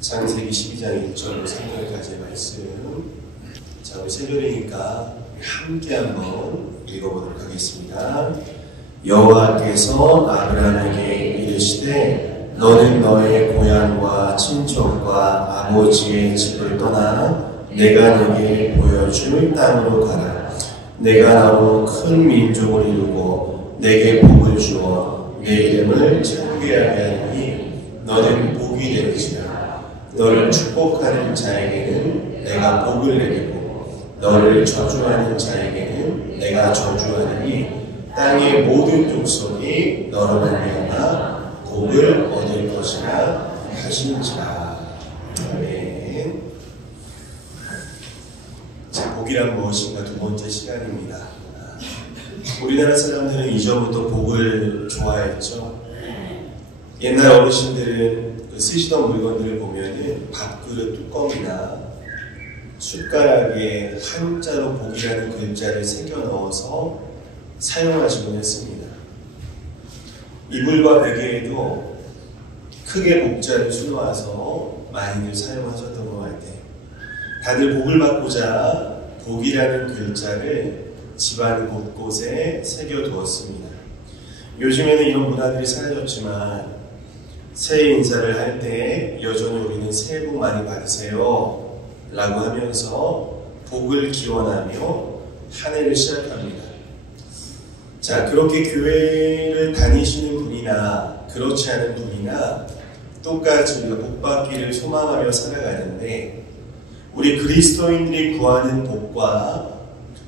창세기 12장 1절로 3절까지의 말씀. 자, 우리 세절이니까 함께 한번 읽어보도록 하겠습니다. 여호와께서 아브라함에게 이르시되 너는 너의 고향과 친척과 아버지의 집을 떠나 내가 너에게 보여줄 땅으로 가라. 내가 너로 큰 민족을 이루고 내게 복을 주어 내 이름을 창대하게 하리니 너는 복이 되리라. 너를 축복하는 자에게는 내가 복을 내리고 너를 저주하는 자에게는 내가 저주하리니 땅의 모든 족속이 너로 말미암아 복을 얻을 것이라 하시니라. 아멘. 자, 복이란 무엇인가 두 번째 시간입니다. 우리나라 사람들은 이전부터 복을 좋아했죠. 옛날 어르신들은 쓰시던 물건들을 보면은 밥그릇 뚜껑이나 숟가락에 한자로 복이라는 글자를 새겨 넣어서 사용하시곤 했습니다. 이불과 베개에도 크게 복자를 수놓아서 많이들 사용하셨던 것 같아요. 다들 복을 받고자 복이라는 글자를 집안 곳곳에 새겨두었습니다. 요즘에는 이런 문화들이 사라졌지만 새해 인사를 할 때 여전히 우리는 새해 복 많이 받으세요 라고 하면서 복을 기원하며 한 해를 시작합니다. 자, 그렇게 교회를 다니시는 분이나 그렇지 않은 분이나 똑같이 우리가 복 받기를 소망하며 살아가는데, 우리 그리스도인들이 구하는 복과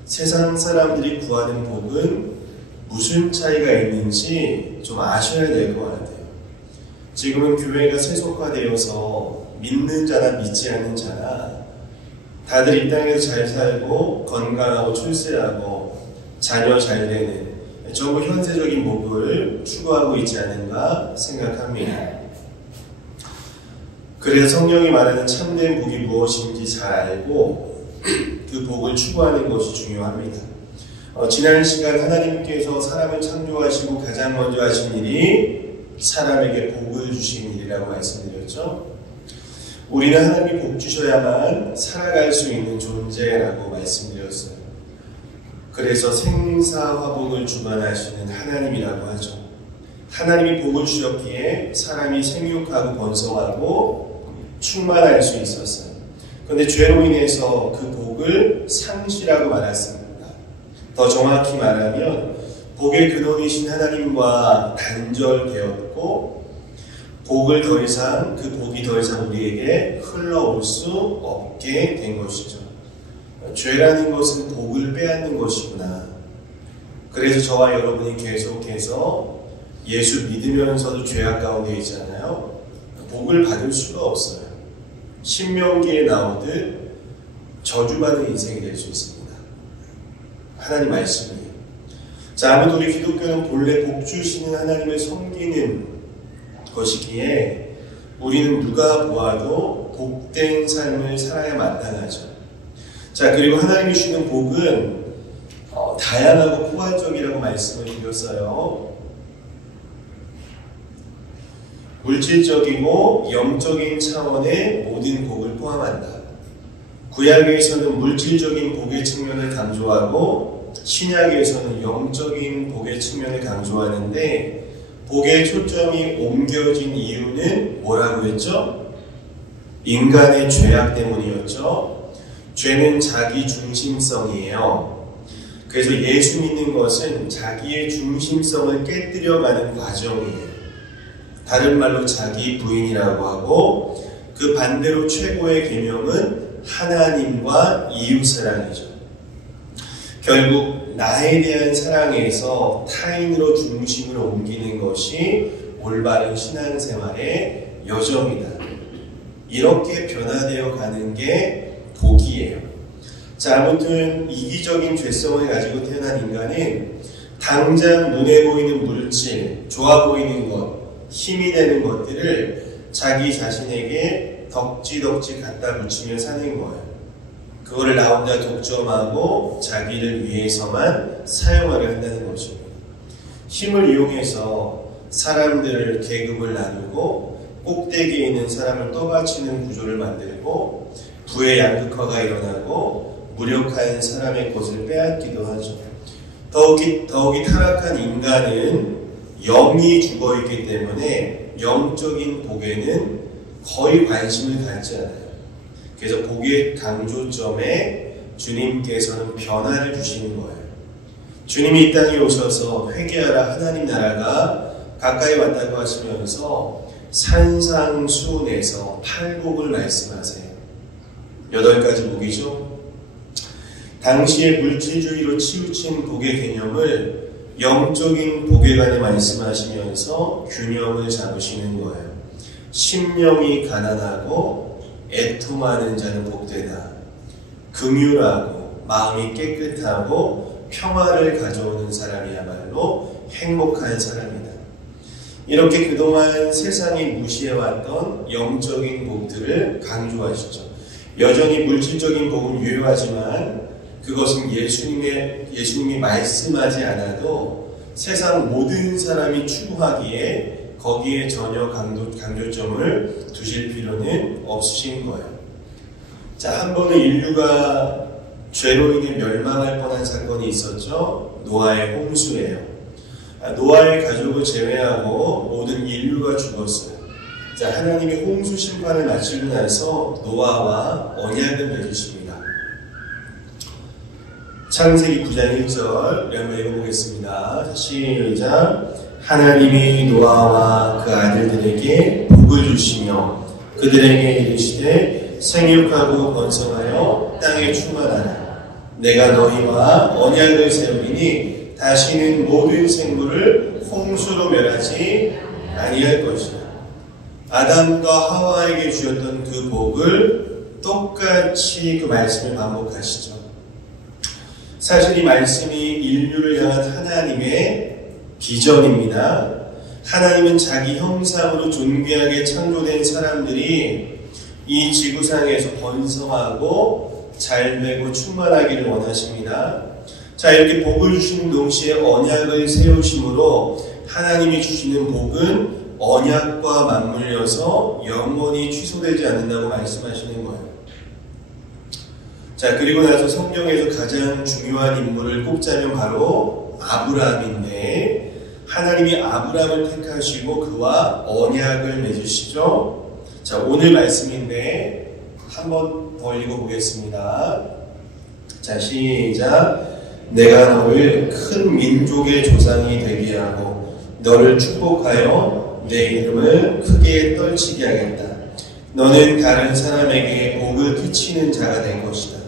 세상 사람들이 구하는 복은 무슨 차이가 있는지 좀 아셔야 될 것 같아요. 지금은 교회가 세속화되어서 믿는 자나 믿지 않는 자나 다들 이 땅에서 잘 살고 건강하고 출세하고 자녀 잘 되는 전부 현세적인 복을 추구하고 있지 않은가 생각합니다. 그래서 성령이 말하는 참된 복이 무엇인지 잘 알고 그 복을 추구하는 것이 중요합니다. 지난 시간 하나님께서 사람을 창조하시고 가장 먼저 하신 일이 사람에게 복을 주신 일이라고 말씀드렸죠. 우리는 하나님이 복 주셔야만 살아갈 수 있는 존재라고 말씀드렸어요. 그래서 생사화복을 주관하시는 하나님이라고 하죠. 하나님이 복을 주셨기에 사람이 생육하고 번성하고 충만할 수 있었어요. 그런데 죄로 인해서 그 복을 상실하고 말았습니다. 더 정확히 말하면 복의 근원이신 하나님과 단절되었고 복을 더 이상 그 복이 더 이상 우리에게 흘러올 수 없게 된 것이죠. 죄라는 것은 복을 빼앗는 것이구나. 그래서 저와 여러분이 계속해서 예수 믿으면서도 죄악 가운데 있잖아요. 복을 받을 수가 없어요. 신명기에 나오듯 저주받은 인생이 될 수 있습니다. 하나님 말씀이에요. 자, 아무도 우리 기독교는 본래 복 주시는 하나님을 섬기는 것이기에 우리는 누가 보아도 복된 삶을 살아야 마땅하죠. 자, 그리고 하나님이 주는 복은 다양하고 포괄적이라고 말씀을 드렸어요. 물질적이고 영적인 차원의 모든 복을 포함한다. 구약에서는 물질적인 복의 측면을 강조하고 신약에서는 영적인 복의 측면을 강조하는데, 복의 초점이 옮겨진 이유는 뭐라고 했죠? 인간의 죄악 때문이었죠. 죄는 자기 중심성이에요. 그래서 예수 믿는 것은 자기의 중심성을 깨뜨려가는 과정이에요. 다른 말로 자기 부인이라고 하고, 그 반대로 최고의 계명은 하나님과 이웃사랑이죠. 결국 나에 대한 사랑에서 타인으로 중심을 옮기는 것이 올바른 신앙생활의 여정이다. 이렇게 변화되어 가는 게 복이에요. 자, 아무튼 이기적인 죄성을 가지고 태어난 인간은 당장 눈에 보이는 물질, 좋아 보이는 것, 힘이 되는 것들을 자기 자신에게 덕지덕지 갖다 붙이며 사는 거예요. 그거를 나 혼자 독점하고 자기를 위해서만 사용하려 한다는 것입니다. 힘을 이용해서 사람들을 계급을 나누고 꼭대기에 있는 사람을 떠받치는 구조를 만들고 부의 양극화가 일어나고 무력한 사람의 것을 빼앗기도 하죠. 더욱이 타락한 인간은 영이 죽어있기 때문에 영적인 복에는 거의 관심을 갖지 않아요. 그래서 복의 강조점에 주님께서는 변화를 주시는 거예요. 주님이 이 땅에 오셔서 회개하라 하나님 나라가 가까이 왔다고 하시면서 산상수훈에서 8복을 말씀하세요. 8가지 복이죠. 당시의 물질주의로 치우친 복의 개념을 영적인 복에 관해 말씀하시면서 균형을 잡으시는 거예요. 심령이 가난하고 애통하는 자는 복되다. 긍휼하고 마음이 깨끗하고 평화를 가져오는 사람이야말로 행복한 사람이다. 이렇게 그동안 세상이 무시해왔던 영적인 복들을 강조하시죠. 여전히 물질적인 복은 유효하지만 그것은 예수님이 말씀하지 않아도 세상 모든 사람이 추구하기에 거기에 전혀 강조점을 두실 필요는 없으신 거예요. 자, 한 번은 인류가 죄로 인해 멸망할 뻔한 사건이 있었죠. 노아의 홍수예요. 노아의 가족을 제외하고 모든 인류가 죽었어요. 자, 하나님이 홍수 심판을 마치고 나서 노아와 언약을 맺으십니다. 창세기 9장 1절 한번 읽어보겠습니다. 시작. 하나님이 노아와 그 아들들에게 복을 주시며 그들에게 이르시되 생육하고 번성하여 땅에 충만하라. 내가 너희와 언약을 세우리니 다시는 모든 생물을 홍수로 멸하지 아니할 것이다. 아담과 하와에게 주셨던 그 복을 똑같이 그 말씀을 반복하시죠. 사실 이 말씀이 인류를 향한 하나님의 비전입니다. 하나님은 자기 형상으로 존귀하게 창조된 사람들이 이 지구상에서 번성하고 잘되고 충만하기를 원하십니다. 자, 이렇게 복을 주시는 동시에 언약을 세우심으로 하나님이 주시는 복은 언약과 맞물려서 영원히 취소되지 않는다고 말씀하시는 거예요. 자, 그리고 나서 성경에서 가장 중요한 인물을 꼽자면 바로 아브라함인데, 하나님이 아브라함을 택하시고 그와 언약을 맺으시죠. 자, 오늘 말씀인데 한 번 더 읽어보겠습니다. 자, 시작. 내가 너를 큰 민족의 조상이 되게 하고 너를 축복하여 내 이름을 크게 떨치게 하겠다. 너는 다른 사람에게 복을 끼치는 자가 될 것이다.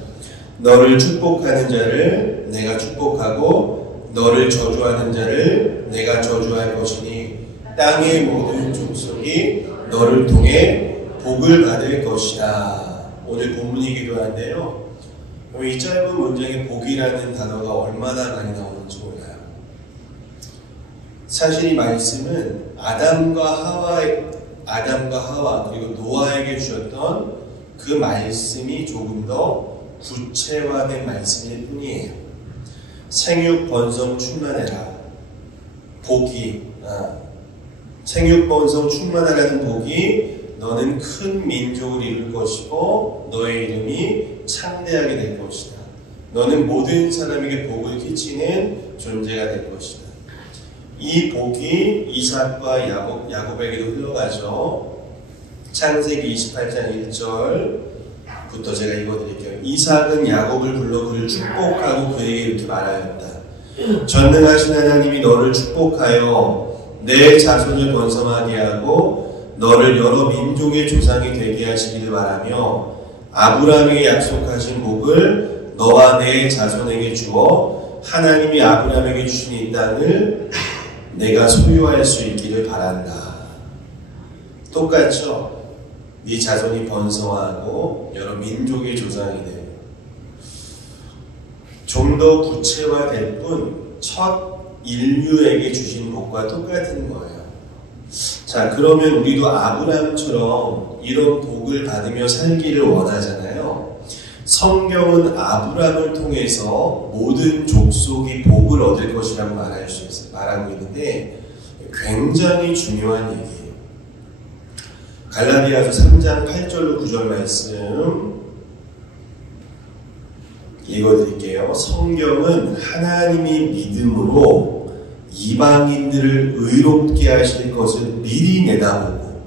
너를 축복하는 자를 내가 축복하고 너를 저주하는 자를 내가 저주할 것이니 땅의 모든 족속이 너를 통해 복을 받을 것이다. 오늘 본문이기도 한데요. 이 짧은 문장에 복이라는 단어가 얼마나 많이 나오는지 몰라요. 사실 이 말씀은 아담과 하와 그리고 노아에게 주셨던 그 말씀이 조금 더 구체화된 말씀일 뿐이에요. 생육 번성 충만해라. 복이 생육 번성 충만하라는 복이 너는 큰 민족을 이룰 것이고 너의 이름이 창대하게 될 것이다. 너는 모든 사람에게 복을 끼치는 존재가 될 것이다. 이 복이 이삭과 야곱에게도 흘러가죠. 창세기 28장 1절부터 제가 읽어드릴게요. 이삭은 야곱을 불러 그를 축복하고 그에게 이렇게 말하였다. 전능하신 하나님이 너를 축복하여 내 자손을 번성하게 하고 너를 여러 민족의 조상이 되게 하시기를 바라며 아브라함에게 약속하신 복을 너와 내 자손에게 주어 하나님이 아브라함에게 주신 이 땅을 내가 소유할 수 있기를 바란다. 똑같죠? 네 자손이 번성하고 여러 민족의 조상이 되고 좀 더 구체화될 뿐 첫 인류에게 주신 복과 똑같은 거예요. 자, 그러면 우리도 아브라함처럼 이런 복을 받으며 살기를 원하잖아요. 성경은 아브라함을 통해서 모든 족속이 복을 얻을 것이라고 말하고 있는데 굉장히 중요한 얘기예요. 갈라디아서 3장 8절로 9절 말씀 읽어드릴게요. 성경은 하나님이 믿음으로 이방인들을 의롭게 하실 것을 미리 내다보고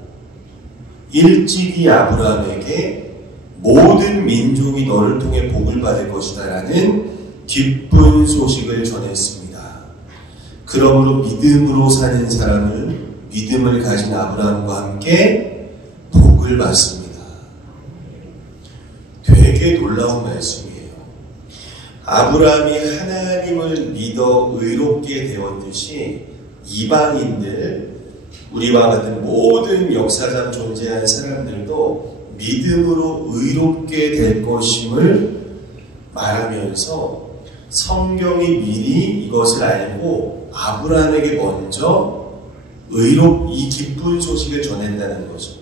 일찍이 아브라함에게 모든 민족이 너를 통해 복을 받을 것이다 라는 기쁜 소식을 전했습니다. 그러므로 믿음으로 사는 사람은 믿음을 가진 아브라함과 함께 복을 받습니다. 되게 놀라운 말씀이에요. 아브라함이 하나님을 믿어 의롭게 되었듯이 이방인들, 우리와 같은 모든 역사상 존재한 사람들도 믿음으로 의롭게 될 것임을 말하면서 성경이 미리 이것을 알고 아브라함에게 먼저 이 기쁜 소식을 전했다는 거죠.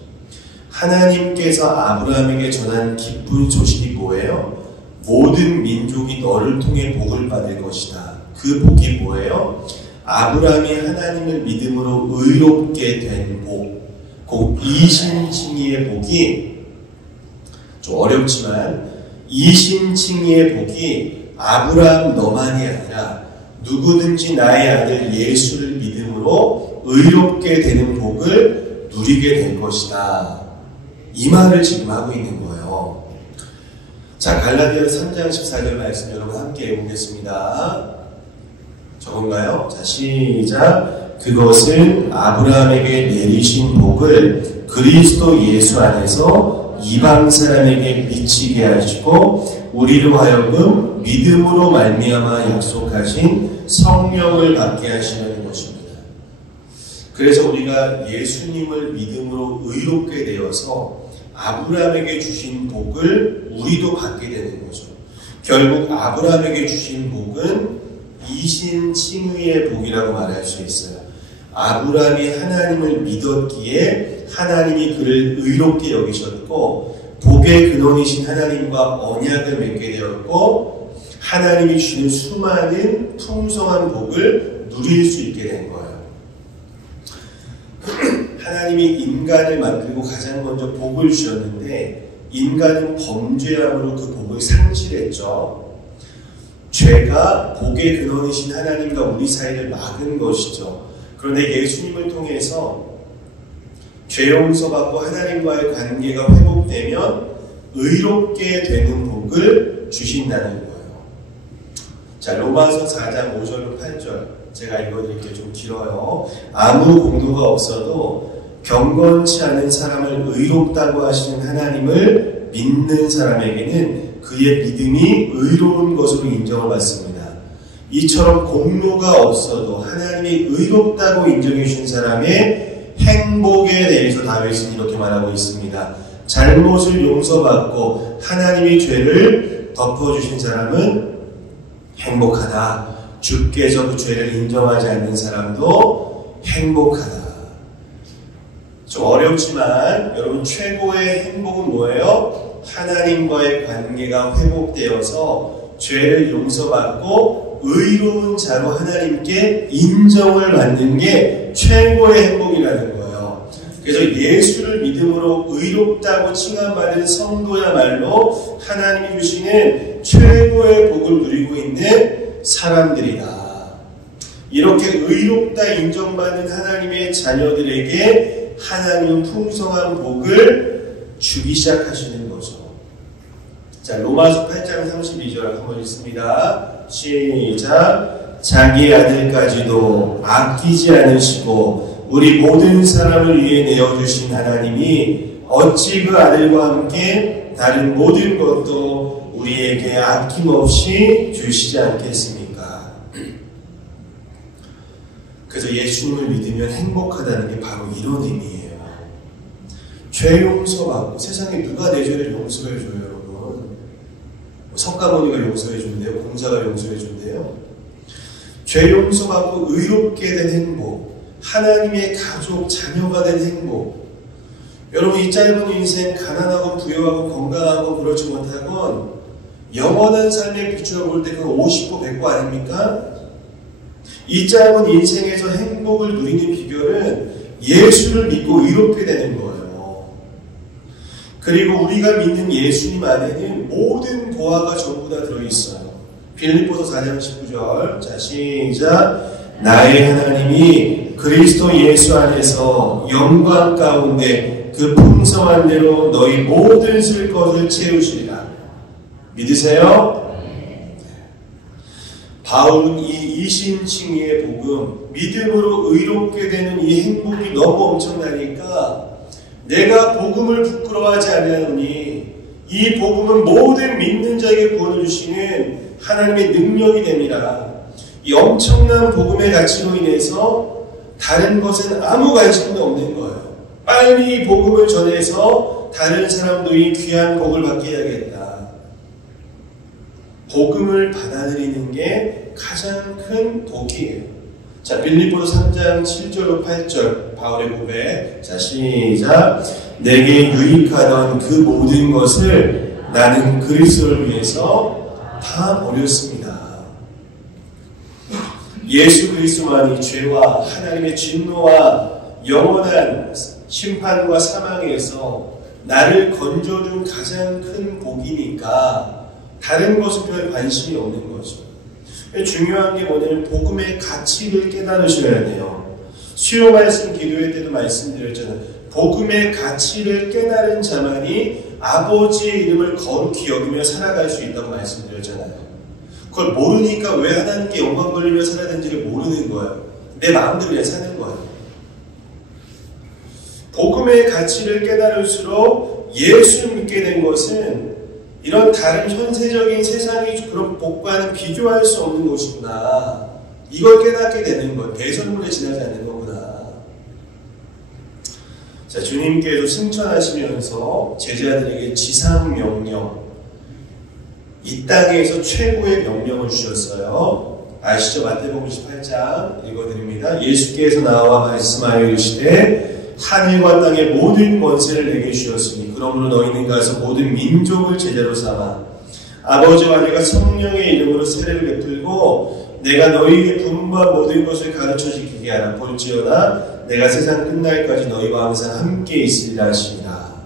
하나님께서 아브라함에게 전한 기쁜 소식이 뭐예요? 모든 민족이 너를 통해 복을 받을 것이다. 그 복이 뭐예요? 아브라함이 하나님을 믿음으로 의롭게 된 복, 곧 이신칭의의 복이 좀 어렵지만 이신칭의의 복이 아브라함 너만이 아니라 누구든지 나의 아들 예수를 믿음으로 의롭게 되는 복을 누리게 될 것이다. 이 말을 지금 하고 있는 거예요. 자, 갈라디아서 3장 14절 말씀 여러분 함께 보겠습니다. 저건가요? 자, 시작. 그것은 아브라함에게 내리신 복을 그리스도 예수 안에서 이방 사람에게 미치게 하시고 우리로 하여금 믿음으로 말미암아 약속하신 성령을 받게 하시는 것입니다. 그래서 우리가 예수님을 믿음으로 의롭게 되어서 아브라함에게 주신 복을 우리도 받게 되는 거죠. 결국 아브라함에게 주신 복은 이신칭의의 복이라고 말할 수 있어요. 아브라함이 하나님을 믿었기에 하나님이 그를 의롭게 여기셨고 복의 근원이신 하나님과 언약을 맺게 되었고 하나님이 주시는 수많은 풍성한 복을 누릴 수 있게 된 거예요. 하나님이 인간을 만들고 가장 먼저 복을 주셨는데 인간은 범죄함으로 그 복을 상실했죠. 죄가 복의 근원이신 하나님과 우리 사이를 막은 것이죠. 그런데 예수님을 통해서 죄 용서받고 하나님과의 관계가 회복되면 의롭게 되는 복을 주신다는 거예요. 자, 로마서 4장 5절로 8절 제가 읽어드릴게요. 좀 길어요. 아무 공로가 없어도 경건치 않은 사람을 의롭다고 하시는 하나님을 믿는 사람에게는 그의 믿음이 의로운 것으로 인정을 받습니다. 이처럼 공로가 없어도 하나님이 의롭다고 인정해 주신 사람의 행복에 대해서 다윗은 이렇게 말하고 있습니다. 잘못을 용서받고 하나님이 죄를 덮어주신 사람은 행복하다. 주께서 그 죄를 인정하지 않는 사람도 행복하다. 좀 어렵지만 여러분 최고의 행복은 뭐예요? 하나님과의 관계가 회복되어서 죄를 용서받고 의로운 자로 하나님께 인정을 받는 게 최고의 행복이라는 거예요. 그래서 예수를 믿음으로 의롭다고 칭함받은 성도야말로 하나님이 주시는 최고의 복을 누리고 있는 사람들이다. 이렇게 의롭다 인정받는 하나님의 자녀들에게 하나님은 풍성한 복을 주기 시작하시는 거죠. 자, 로마서 8장 32절 한번 읽습니다. 시작. 자기 아들까지도 아끼지 않으시고 우리 모든 사람을 위해 내어주신 하나님이 어찌 그 아들과 함께 다른 모든 것도 우리에게 아낌없이 주시지 않겠습니까? 그래서 예수님을 믿으면 행복하다는 게 바로 이런 의미예요. 죄 용서받고 세상에 누가 내 죄를 용서해줘요, 여러분? 석가모니가 용서해준대요. 공자가 용서해준대요. 죄 용서받고 의롭게 된 행복, 하나님의 가족, 자녀가 된 행복. 여러분 이 짧은 인생 가난하고 부유하고 건강하고 그렇지 못하건 영원한 삶의 비추어 볼 때 그건 50호 100호 아닙니까? 이 짧은 인생에서 행복을 누리는 비결은 예수를 믿고 의롭게 되는 거예요. 그리고 우리가 믿는 예수님 안에는 모든 보화가 전부 다 들어있어요. 빌립보서 4장 19절. 자, 시작. 나의 하나님이 그리스도 예수 안에서 영광 가운데 그 풍성한 대로 너희 모든 쓸 것을 채우시리라. 믿으세요? 바울은 이 이신칭의의 복음, 믿음으로 의롭게 되는 이 행복이 너무 엄청나니까 내가 복음을 부끄러워하지 아니하노니 이 복음은 모든 믿는 자에게 구원을 주시는 하나님의 능력이 됩니다. 이 엄청난 복음의 가치로 인해서 다른 것은 아무 관심도 없는 거예요. 빨리 이 복음을 전해서 다른 사람도 이 귀한 복을 받게 해야겠다. 복음을 받아들이는 게 가장 큰 복이에요. 자, 빌립보서 3장 7절로 8절 바울의 고백. 자, 시작. 내게 유익하던 그 모든 것을 나는 그리스도를 위해서 다 버렸습니다. 예수 그리스도만이 죄와 하나님의 진노와 영원한 심판과 사망에서 나를 건져준 가장 큰 복이니까 다른 것은 별 관심이 없는 거죠. 중요한 게 뭐냐면 복음의 가치를 깨달으셔야 돼요. 수요 말씀 기도회 때도 말씀드렸잖아요. 복음의 가치를 깨달은 자만이 아버지의 이름을 거룩히 여기며 살아갈 수 있다고 말씀드렸잖아요. 그걸 모르니까 왜 하나님께 영광 돌리며 살아야 되는지를 모르는 거예요. 내 마음대로 그냥 사는 거예요. 복음의 가치를 깨달을수록 예수 믿게 된 것은 이런 다른 현세적인 세상이 그런 복과는 비교할 수 없는 것이구나. 이걸 깨닫게 되는 거예요. 배설물에 지나지 않는 거구나. 자, 주님께서 승천하시면서 제자들에게 지상 명령, 이 땅에서 최고의 명령을 주셨어요. 아시죠? 마태복음 28장 읽어드립니다. 예수께서 나와 말씀하여 이르시되 하늘과 땅의 모든 권세를 내게 주셨으니 그러므로 너희는 가서 모든 민족을 제자로 삼아 아버지와 내가 성령의 이름으로 세례를 베풀고 내가 너희에게 분부한 모든 것을 가르쳐 지키게 하라. 볼지어다 내가 세상 끝날까지 너희와 항상 함께 있으리라 하시니라.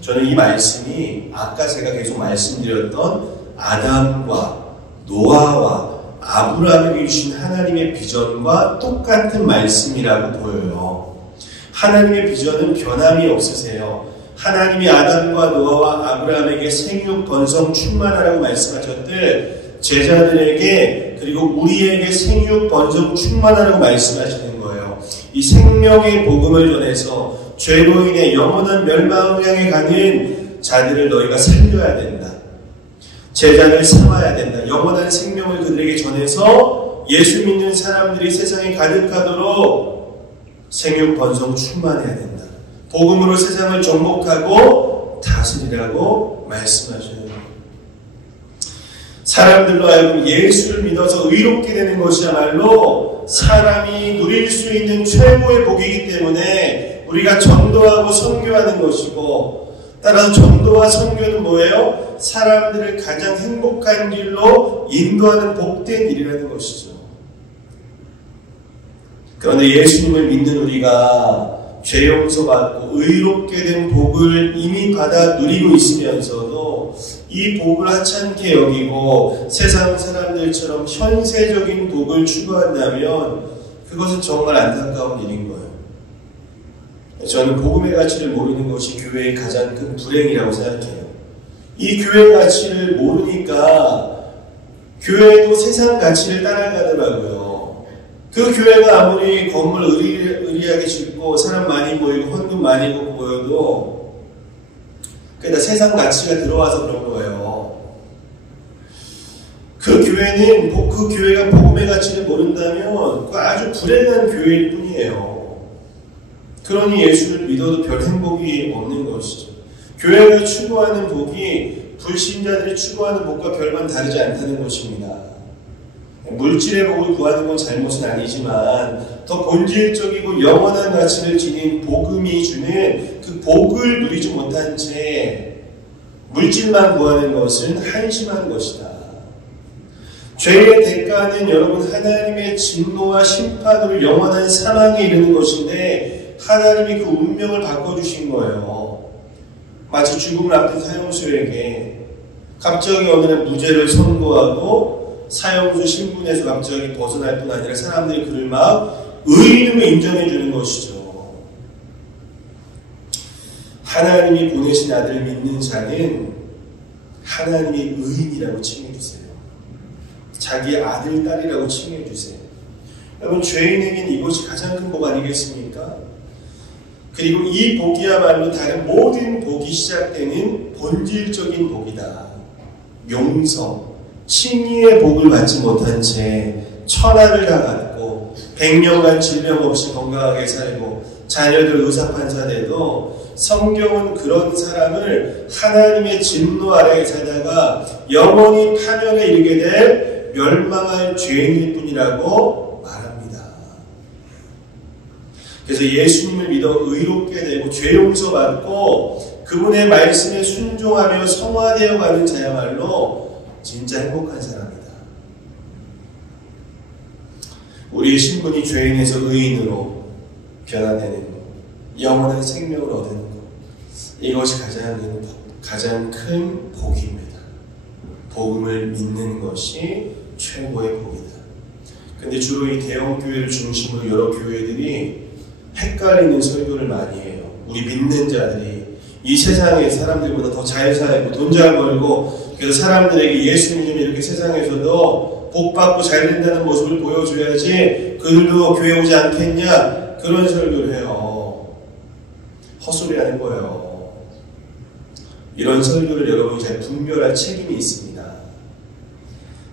저는 이 말씀이 아까 제가 계속 말씀드렸던 아담과 노아와 아브라함에게 주신 하나님의 비전과 똑같은 말씀이라고 보여요. 하나님의 비전은 변함이 없으세요. 하나님이 아담과 노아와 아브라함에게 생육, 번성, 충만하라고 말씀하셨듯 제자들에게 그리고 우리에게 생육, 번성, 충만하라고 말씀하시는 거예요. 이 생명의 복음을 전해서 죄로 인해 영원한 멸망을 향해 가는 자들을 너희가 살려야 된다. 제자를 삼아야 된다. 영원한 생명을 그들에게 전해서 예수 믿는 사람들이 세상에 가득하도록 생육, 번성 충만해야 된다. 복음으로 세상을 정복하고 다스리라고 말씀하시는 거예요. 사람들로 하여금 예수를 믿어서 의롭게 되는 것이야말로 사람이 누릴 수 있는 최고의 복이기 때문에 우리가 전도하고 선교하는 것이고, 따라서 전도와 선교는 뭐예요? 사람들을 가장 행복한 길로 인도하는 복된 일이라는 것이죠. 그런데 예수님을 믿는 우리가 죄 용서받고 의롭게 된 복을 이미 받아 누리고 있으면서도 이 복을 하찮게 여기고 세상 사람들처럼 현세적인 복을 추구한다면 그것은 정말 안타까운 일인 거예요. 저는 복음의 가치를 모르는 것이 교회의 가장 큰 불행이라고 생각해요. 이 교회의 가치를 모르니까 교회도 세상 가치를 따라가더라고요. 그 교회가 아무리 건물 의리하게 짓고 사람 많이 모이고 헌금 많이 모여도 그러니까 세상 가치가 들어와서 그런 거예요. 그 교회는 그 교회가 복음의 가치를 모른다면 그 아주 불행한 교회일 뿐이에요. 그러니 예수를 믿어도 별 행복이 없는 것이죠. 교회가 추구하는 복이 불신자들이 추구하는 복과 별반 다르지 않다는 것입니다. 물질의 복을 구하는 건 잘못은 아니지만 더 본질적이고 영원한 가치를 지닌 복음이 주는 그 복을 누리지 못한 채 물질만 구하는 것은 한심한 것이다. 죄의 대가는 여러분 하나님의 진노와 심판으로 영원한 사망에 이르는 것인데 하나님이 그 운명을 바꿔주신 거예요. 마치 죽음을 앞둔 사형수에게 갑자기 어느 날 무죄를 선고하고 사형수 신분에서 갑자기 벗어날 뿐 아니라 사람들이 그를 막 의인으로 인정해 주는 것이죠. 하나님이 보내신 아들을 믿는 자는 하나님의 의인이라고 칭해주세요. 자기 아들, 딸이라고 칭해주세요. 여러분, 죄인에게는 이것이 가장 큰 복 아니겠습니까? 그리고 이 복이야말로 다른 모든 복이 시작되는 본질적인 복이다. 용서, 칭의의 복을 받지 못한 채 천하를 다 갖고 100년간 질병 없이 건강하게 살고 자녀들 의사판사돼도 성경은 그런 사람을 하나님의 진노 아래에 살다가 영원히 파멸에 이르게 될 멸망할 죄인일 뿐이라고 말합니다. 그래서 예수님을 믿어 의롭게 되고 죄 용서받고 그분의 말씀에 순종하며 성화되어 가는 자야말로 진짜 행복한 사람이다. 우리의 신분이 죄인에서 의인으로 변화되는 것, 영원한 생명을 얻는 것, 이것이 가장 큰 복입니다. 복음을 믿는 것이 최고의 복이다. 근데 주로 이 대형교회를 중심으로 여러 교회들이 헷갈리는 설교를 많이 해요. 우리 믿는 자들이 이 세상에 사람들보다 더 잘 살고 돈 잘 벌고 그래서 사람들에게 예수 믿으면 이렇게 세상에서도 복 받고 잘 된다는 모습을 보여줘야지 그들도 교회 오지 않겠냐, 그런 설교를 해요. 헛소리 하는 거예요. 이런 설교를 여러분이 잘 분별할 책임이 있습니다.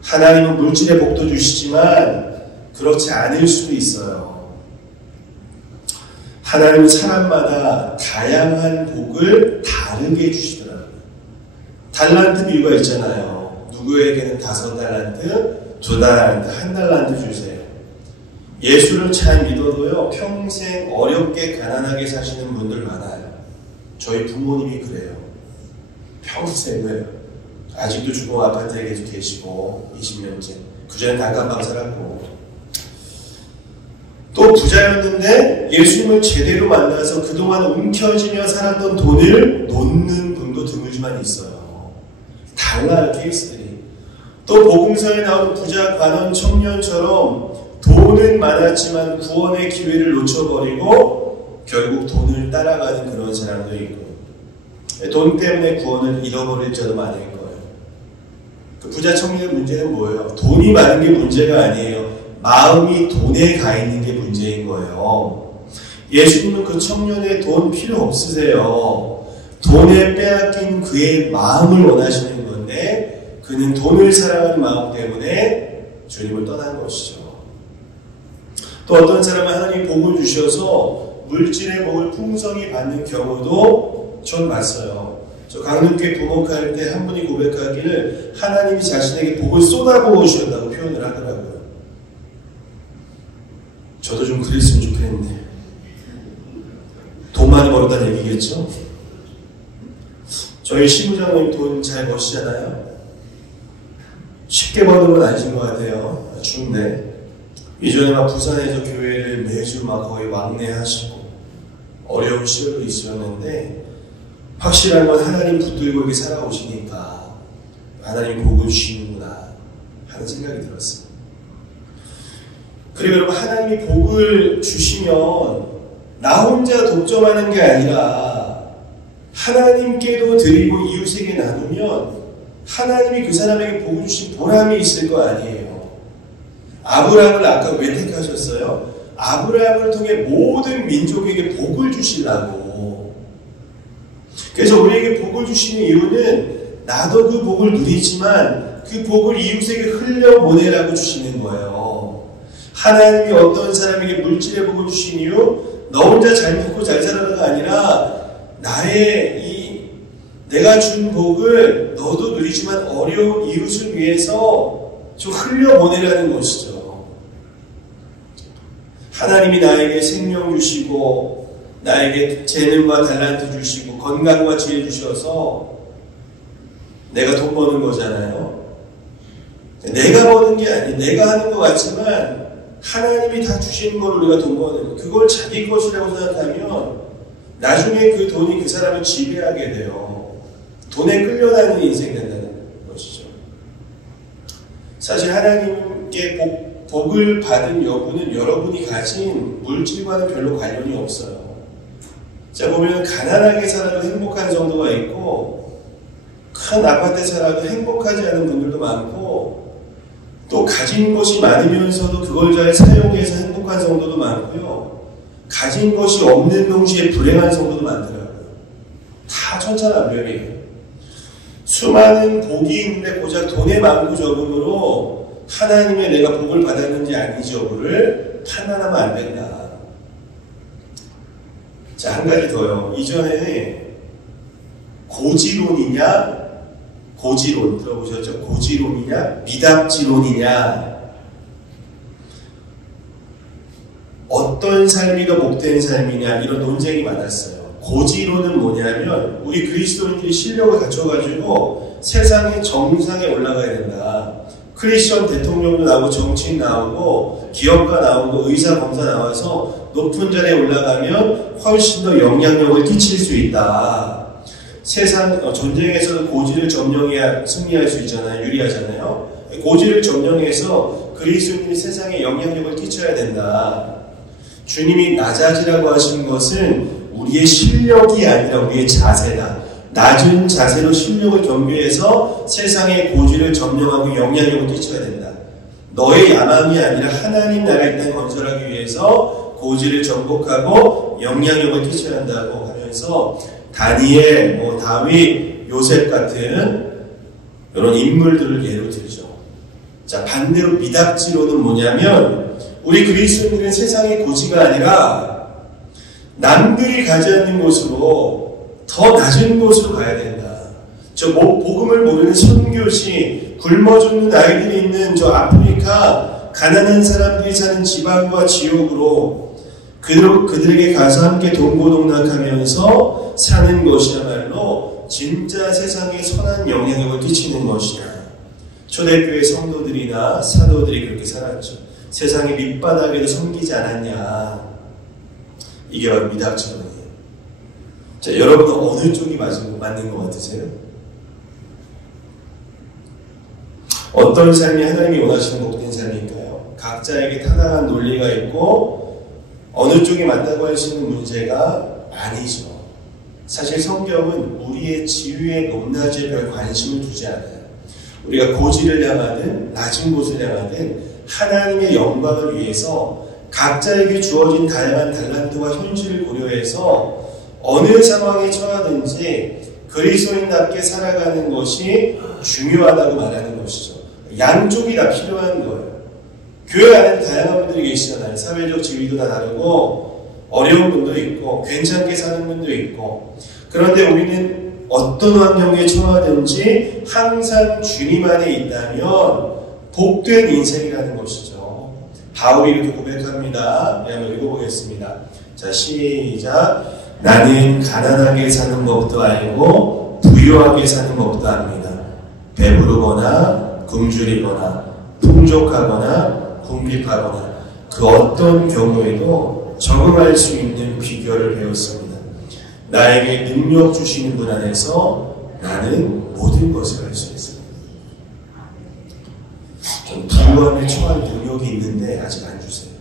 하나님은 물질의 복도 주시지만 그렇지 않을 수도 있어요. 하나님은 사람마다 다양한 복을 다르게 주시더라고요. 달란트 비유가 있잖아요. 누구에게는 5달란트, 2달란트, 1달란트 주세요. 예수를 잘 믿어도요, 평생 어렵게 가난하게 사시는 분들 많아요. 저희 부모님이 그래요. 평생을 아직도 주공 아파트에 계시고 20년째. 그전에 단칸방 살았고, 또 부자였는데 예수님을 제대로 만나서 그동안 움켜쥐며 살았던 돈을 놓는 분도 드물지만 있어요. 달라요, 케이스들이. 또 복음서에 나오는 부자 관원 청년처럼 돈은 많았지만 구원의 기회를 놓쳐버리고 결국 돈을 따라가는 그런 사람도 있고, 돈 때문에 구원을 잃어버릴 자도 많을 거예요. 그 부자 청년의 문제는 뭐예요? 돈이 많은 게 문제가 아니에요. 마음이 돈에 가 있는 게 문제인 거예요. 예수님은 그 청년의 돈 필요 없으세요. 돈에 빼앗긴 그의 마음을 원하시는 건데 그는 돈을 사랑하는 마음 때문에 주님을 떠난 것이죠. 또 어떤 사람은 하나님이 복을 주셔서 물질의 복을 풍성히 받는 경우도 전 봤어요. 저 강릉교회 부목할 때 한 분이 고백하기를 하나님이 자신에게 복을 쏟아부어 주셨다고 표현을 하더라고요. 저도 좀 그랬으면 좋겠는데. 돈 많이 벌었다는 얘기겠죠? 저희 시부장님 돈 잘 버시잖아요. 쉽게 버는 건 아니신 것 같아요. 추운데. 이전에 막 부산에서 교회를 매주 막 거의 왕래하시고 어려운 시절도 있었는데 확실한 건 하나님 붙들고 이렇게 살아오시니까 하나님 복을 주시는구나 하는 생각이 들었어요. 그리고 여러분, 하나님이 복을 주시면 나 혼자 독점하는 게 아니라 하나님께도 드리고 이웃에게 나누면 하나님이 그 사람에게 복을 주신 보람이 있을 거 아니에요. 아브라함을 아까 왜 택하셨어요? 아브라함을 통해 모든 민족에게 복을 주시려고. 그래서 우리에게 복을 주시는 이유는 나도 그 복을 누리지만 그 복을 이웃에게 흘려보내라고 주시는 거예요. 하나님이 어떤 사람에게 물질의 복을 주신 이유, 너 혼자 잘 먹고 잘 살아라가 아니라 내가 준 복을 너도 누리지만 어려운 이웃을 위해서 좀 흘려보내라는 것이죠. 하나님이 나에게 생명 주시고 나에게 재능과 달란트 주시고 건강과 지혜 주셔서 내가 돈 버는 거잖아요. 내가 버는 게 아니에요. 내가 하는 것 같지만 하나님이 다 주신 걸 우리가 돈 버는 거. 그걸 자기 것이라고 생각하면 나중에 그 돈이 그 사람을 지배하게 돼요. 돈에 끌려다니는 인생이 된다는 것이죠. 사실 하나님께 복을 받은 여부는 여러분이 가진 물질과는 별로 관련이 없어요. 자, 보면 가난하게 살아도 행복한 정도가 있고, 큰 아파트에 살아도 행복하지 않은 분들도 많고, 또 가진 것이 많으면서도 그걸 잘 사용해서 행복한 정도도 많고요. 가진 것이 없는 동시에 불행한 정도도 많더라고요. 다 천차만별이에요. 수많은 복이 있는데 고작 돈의 많고 적음으로 하나님의 내가 복을 받았는지 아닌지 여부를 판단하면 안 된다. 자, 한 가지 더요. 이전에 고지론 들어보셨죠? 고지론이냐 미답지론이냐, 어떤 삶이 더 복된 삶이냐, 이런 논쟁이 많았어요. 고지론은 뭐냐면 우리 그리스도인들이 실력을 갖춰가지고 세상의 정상에 올라가야 된다. 크리스천 대통령도 나오고 정치인 나오고 기업가 나오고 의사 검사 나와서 높은 자리에 올라가면 훨씬 더 영향력을 끼칠 수 있다. 세상 전쟁에서도 고지를 점령해야 승리할 수 있잖아요. 유리하잖아요. 고지를 점령해서 그리스도인이 세상에 영향력을 끼쳐야 된다. 주님이 낮아지라고 하신 것은 우리의 실력이 아니라 우리의 자세다. 낮은 자세로 실력을 겸비해서 세상의 고지를 점령하고 영향력을 끼쳐야 된다. 너의 야망이 아니라 하나님 나라의 땅 건설하기 위해서 고지를 정복하고 영향력을 끼쳐야 한다고 하면서 다니엘, 다윗, 요셉 같은 이런 인물들을 예로 들죠. 자, 반대로 미답지로는 뭐냐면 우리 그리스도인들은 세상의 고지가 아니라 남들이 가지 않는 곳으로 더 낮은 곳으로 가야 된다. 저 복음을 모르는 선교시, 굶어 죽는 아이들이 있는 저 아프리카 가난한 사람들이 사는 지방과 지역으로 그들에게 가서 함께 동고동락하면서 사는 것이야말로 진짜 세상에 선한 영향력을 끼치는 것이냐. 초대교회 성도들이나 사도들이 그렇게 살았죠. 세상의 밑바닥에도 섬기지 않았냐. 이게 바로 미답지론이에요. 자, 여러분은 어느 쪽이 맞는 것 같으세요? 어떤 삶이 하나님이 원하시는 복된 삶일까요? 각자에게 타당한 논리가 있고 어느 쪽이 맞다고 하시는 문제가 아니죠. 사실 성경은 우리의 지위의 높낮이에 별 관심을 두지 않아요. 우리가 고지를 향하든 낮은 곳을 향하든 하나님의 영광을 위해서 각자에게 주어진 다양한 달란트와 현실을 고려해서 어느 상황에 처하든지 그리스도인답게 살아가는 것이 중요하다고 말하는 것이죠. 양쪽이 다 필요한 거예요. 교회 안에 다양한 분들이 계시잖아요. 사회적 지위도 다 다르고 어려운 분도 있고 괜찮게 사는 분도 있고, 그런데 우리는 어떤 환경에 처하든지 항상 주님 안에 있다면 복된 인생이라는 것이죠. 바울이 이렇게 고백합니다. 한번 읽어보겠습니다. 자, 시작. 나는 가난하게 사는 법도 알고 부유하게 사는 법도 압니다. 배부르거나 굶주리거나 풍족하거나 궁핍하거나 그 어떤 경우에도 적응할 수 있는 비결을 배웠습니다. 나에게 능력 주시는 분 안에서 나는 모든 것을 할 수 있습니다. 부유함에 처한 능력이 있는데 아직 안 주세요.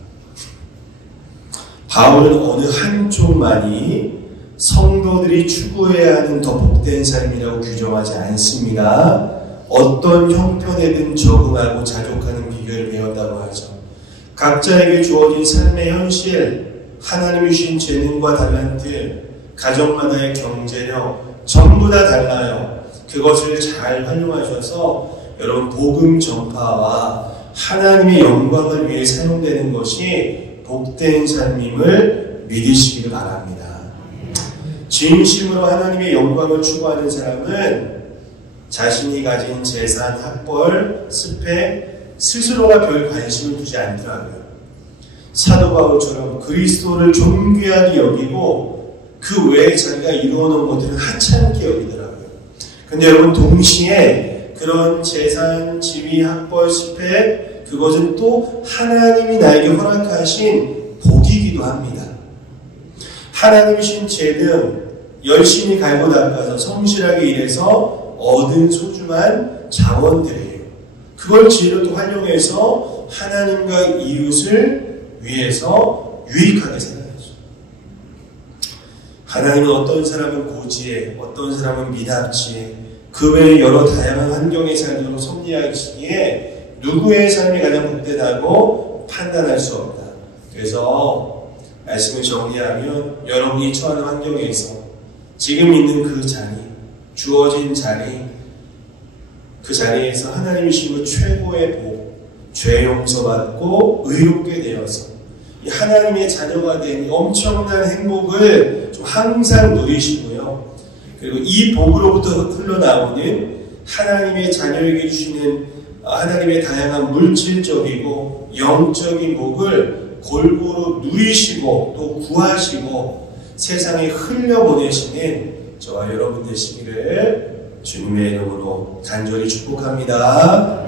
바울은 어느 한쪽만이 성도들이 추구해야 하는 더 복된 삶이라고 규정하지 않습니다. 어떤 형편에든 적응하고 자족하는 비결을 배웠다고 하죠. 각자에게 주어진 삶의 현실, 하나님이 주신 재능과 달란트, 가정마다의 경제력 전부 다 달라요. 그것을 잘 활용하셔서 여러분 복음 전파와 하나님의 영광을 위해 사용되는 것이 복된 삶임을 믿으시기를 바랍니다. 진심으로 하나님의 영광을 추구하는 사람은 자신이 가진 재산, 학벌, 스펙 스스로가 별 관심을 두지 않더라고요. 사도 바울처럼 그리스도를 존귀하게 여기고 그 외에 자기가 이루어놓은 것들은 하찮게 여기더라고요. 근데 여러분 동시에 그런 재산, 지위, 학벌, 스펙 그것은 또 하나님이 나에게 허락하신 복이기도 합니다. 하나님 신 재능 열심히 갈고 닦아서 성실하게 일해서 얻은 소중한 자원들이에요. 그걸 지혜롭게 활용해서 하나님과 이웃을 위해서 유익하게 살아야죠. 하나님은 어떤 사람은 고지에, 어떤 사람은 미답지에, 그 외에 여러 다양한 환경에 살도록 섭리하시기에 누구의 삶이 가장 복되다고 판단할 수 없다. 그래서 말씀을 정리하면 여러분이 처한 환경에서 지금 있는 그 자리, 주어진 자리, 그 자리에서 하나님이 주신 최고의 복, 죄 용서받고 의롭게 되어서 이 하나님의 자녀가 된 엄청난 행복을 좀 항상 누리시고요. 그리고 이 복으로부터 흘러나오는 하나님의 자녀에게 주시는 하나님의 다양한 물질적이고 영적인 복을 골고루 누리시고 또 구하시고 세상에 흘려보내시는 저와 여러분 되시기를 주님의 이름으로 간절히 축복합니다.